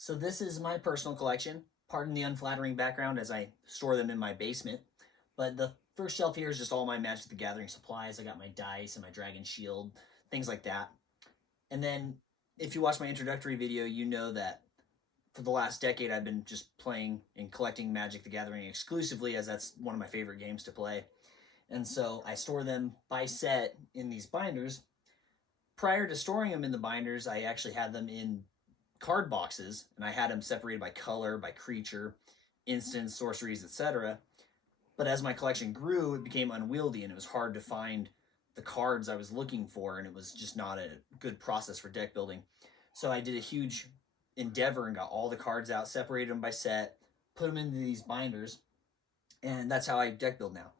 So this is my personal collection. Pardon the unflattering background as I store them in my basement. But the first shelf here is just all my Magic the Gathering supplies. I got my dice and my dragon shield, things like that. And then if you watch my introductory video, you know that for the last decade I've been just playing and collecting Magic the Gathering exclusively, as that's one of my favorite games to play. And so I store them by set in these binders. Prior to storing them in the binders, I actually had them in card boxes, and I had them separated by color, by creature, instants, sorceries, etc. But as my collection grew, it became unwieldy, and it was hard to find the cards I was looking for, and it was just not a good process for deck building. So I did a huge endeavor and got all the cards out, separated them by set, put them into these binders, and that's how I deck build now.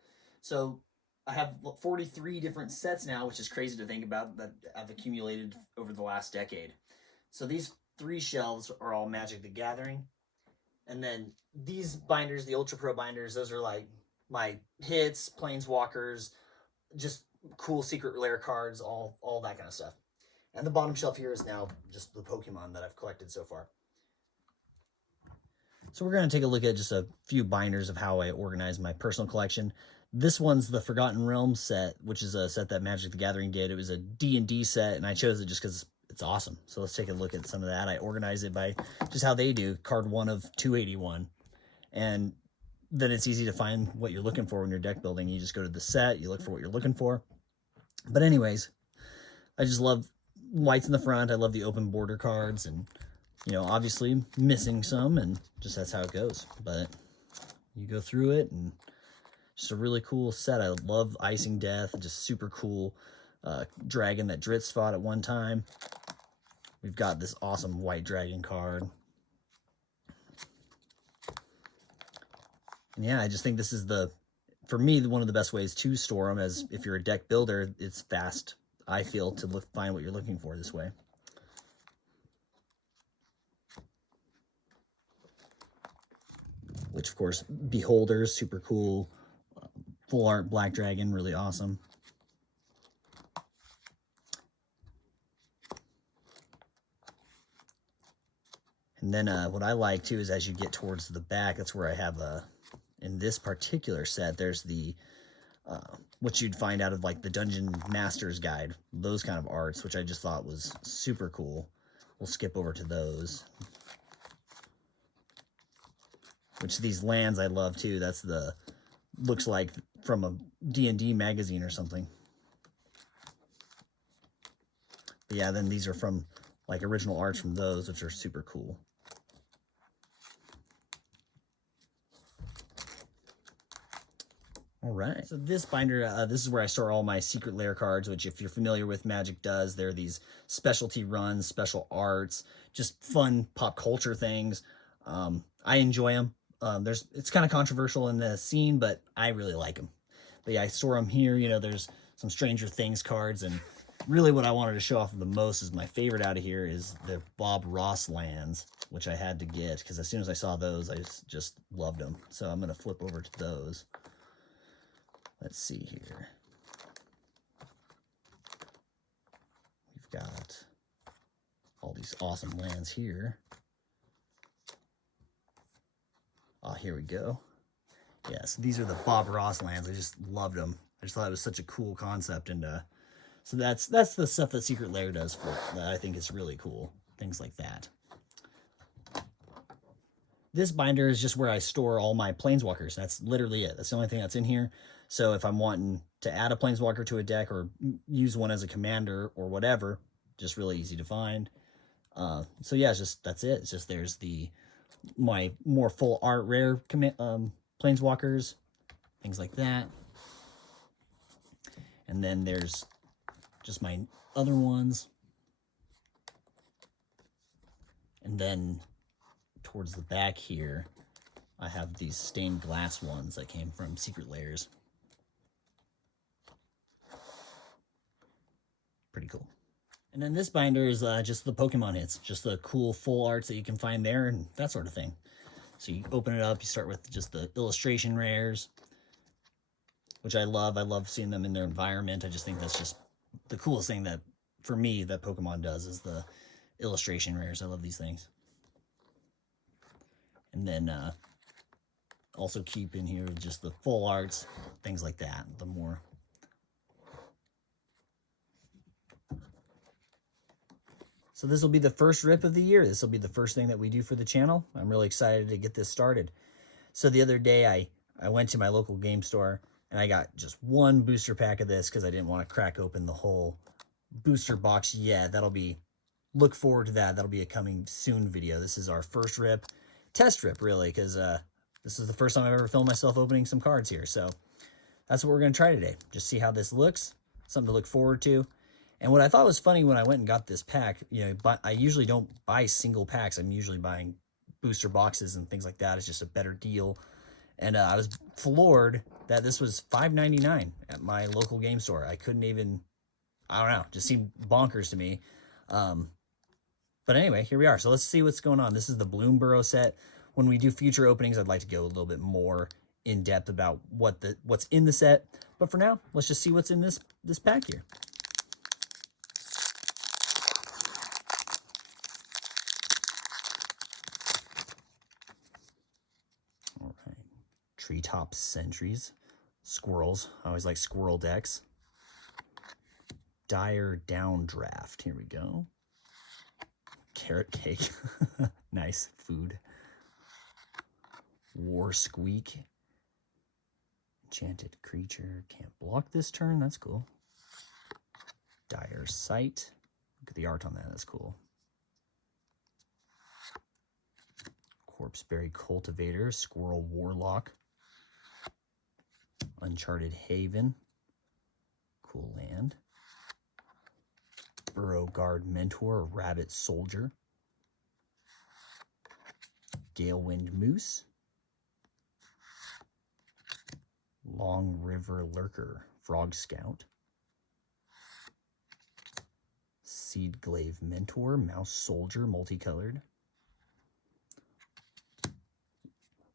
So I have 43 different sets now, which is crazy to think about, that I've accumulated over the last decade. So these 3 shelves are all Magic the Gathering. And then these binders, the Ultra Pro binders, those are like my hits, planeswalkers, just cool secret rare cards, all that kind of stuff. And the bottom shelf here is now just the Pokemon that I've collected so far. So we're going to take a look at just a few binders of how I organize my personal collection. This one's the Forgotten Realms set, which is a set that Magic the Gathering did. It was a D&D set, and I chose it just because it's awesome. So let's take a look at some of that. I organize it by just how they do, card 1 of 281. And then it's easy to find what you're looking for when you're deck building. You just go to the set, you look for what you're looking for. But anyways, I just love whites in the front. I love the open border cards, and obviously missing some, and just that's how it goes. But you go through it, and just a really cool set. I love Icing Death, just super cool dragon that Dritz fought at one time. We've got this awesome white dragon card. And yeah, I just think this is for me, one of the best ways to store them, as if you're a deck builder, it's fast, I feel, to find what you're looking for this way. Which, of course, Beholders, super cool. Full art Black Dragon, really awesome. And then what I like, too, is as you get towards the back, that's where I have, in this particular set, there's the, what you'd find out of, like, the Dungeon Master's Guide, those kind of arts, which I just thought was super cool. We'll skip over to those. Which these lands I love, too. That's looks like from a D&D magazine or something. But yeah, then these are from, like, original arts from those, which are super cool. All right, so this binder, this is where I store all my secret lair cards, which, if you're familiar with, Magic does. They're these specialty runs, special arts, just fun pop culture things. I enjoy them. It's kind of controversial in the scene, but I really like them. But yeah, I store them here. There's some Stranger Things cards, and really what I wanted to show off the most is my favorite out of here is the Bob Ross lands, which I had to get because as soon as I saw those, I just loved them. So I'm going to flip over to those. Let's see here. We've got all these awesome lands here. Oh, here we go. Yeah, so these are the Bob Ross lands. I just loved them. I just thought it was such a cool concept, and so that's the stuff that Secret Lair does for it, that I think is really cool. Things like that. This binder is just where I store all my planeswalkers. That's literally it. That's the only thing that's in here. So if I'm wanting to add a planeswalker to a deck or use one as a commander or whatever, just really easy to find. So yeah, that's it. It's just there's my more full art rare planeswalkers, things like that. And then there's just my other ones. And then towards the back here, I have these stained glass ones that came from Secret Lairs. Pretty cool. And then this binder is just the Pokemon hits, just the cool full arts that you can find there and that sort of thing. So you open it up, you start with just the illustration rares, which I love. I love seeing them in their environment. I just think that's just the coolest thing that, for me, that Pokemon does, is the illustration rares. I love these things. And then also keep in here just the full arts, things like that. The more. So this will be the first rip of the year. This will be the first thing that we do for the channel. I'm really excited to get this started. So the other day I went to my local game store and I got just one booster pack of this because I didn't want to crack open the whole booster box yet. Look forward to that. That'll be a coming soon video. This is our first rip, test rip really, because this is the first time I've ever filmed myself opening some cards here. So that's what we're going to try today. Just see how this looks, something to look forward to. And what I thought was funny when I went and got this pack, you know, but I usually don't buy single packs. I'm usually buying booster boxes and things like that. It's just a better deal. And I was floored that this was $5.99 at my local game store. I couldn't even, I don't know, just seemed bonkers to me. But anyway, here we are. So let's see what's going on. This is the Bloomborough set. When we do future openings, I'd like to go a little bit more in depth about what's in the set. But for now, let's just see what's in this pack here. All right. Treetop Sentries. Squirrels. I always like squirrel decks. Dire Downdraft. Here we go. Carrot Cake. Nice food. War Squeak. Enchanted Creature. Can't block this turn. That's cool. Dire Sight. Look at the art on that. That's cool. Corpseberry Cultivator. Squirrel Warlock. Uncharted Haven. Cool land. Burrow Guard Mentor. Rabbit Soldier. Galewind Moose. Long River Lurker. Frog Scout. Seedglaive Mentor. Mouse Soldier. Multicolored.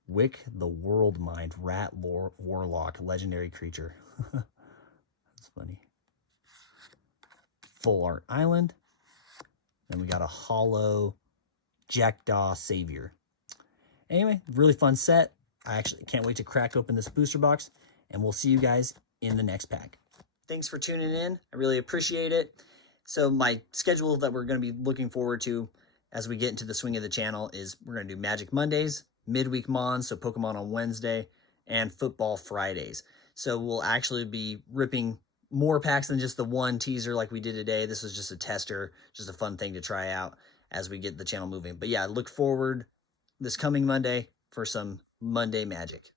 Wick the World Mind. Rat Warlock. Legendary creature. That's funny. Full Art Island. Then we got a hollow Jackdaw Savior. Anyway, really fun set. I actually can't wait to crack open this booster box, and we'll see you guys in the next pack. Thanks for tuning in. I really appreciate it. So my schedule that we're going to be looking forward to as we get into the swing of the channel is we're going to do Magic Mondays, midweek Mons, so Pokemon on Wednesday, and Football Fridays. So we'll actually be ripping more packs than just the one teaser like we did today. This was just a tester, just a fun thing to try out as we get the channel moving. But yeah, look forward this coming Monday for some Monday magic.